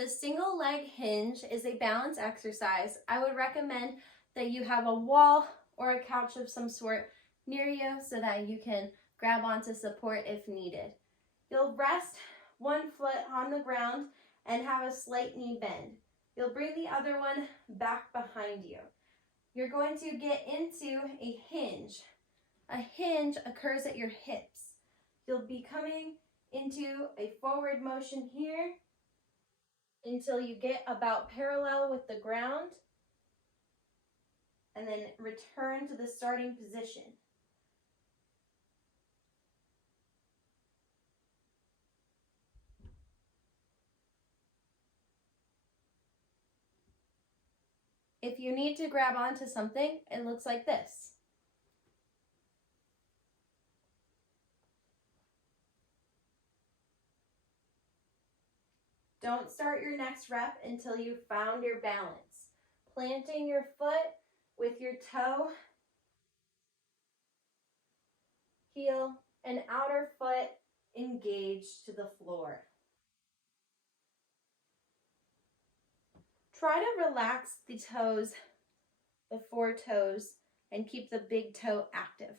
The single leg hinge is a balance exercise. I would recommend that you have a wall or a couch of some sort near you so that you can grab onto support if needed. You'll rest one foot on the ground and have a slight knee bend. You'll bring the other one back behind you. You're going to get into a hinge. A hinge occurs at your hips. You'll be coming into a forward motion here until you get about parallel with the ground, and then return to the starting position. If you need to grab onto something, it looks like this. Don't start your next rep until you've found your balance. Planting your foot with your toe, heel, and outer foot engaged to the floor. Try to relax the toes, the four toes, and keep the big toe active.